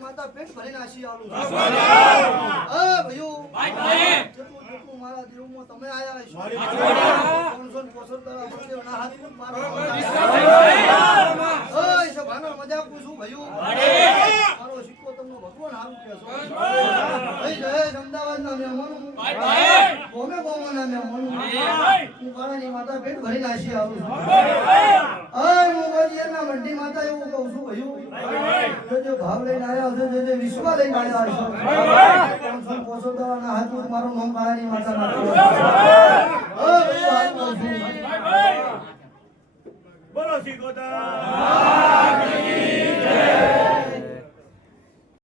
માતા પેટ ભરીને આશી આલું મારા દેવમાં તમે આયા છો 365 ના હાથ મારો મજાક પૂછું ભયું મારો સિક્કો તમને ભગવાન હારું કહેશો અમદાવાદ ના મહેમાનો કોમે કોમના મહેમાનો હું કાળાની માતા પેટ ભરીને આશી આલું છું મોગજીના મંડી માતા એવું કહું છું ભયું જે ભાવ લઈને આવ્યા છો જે વિશ્વા લઈને આવ્યા છો 365 ના હાથ મારું નામ કાળાની માતા બોલો શીખોતા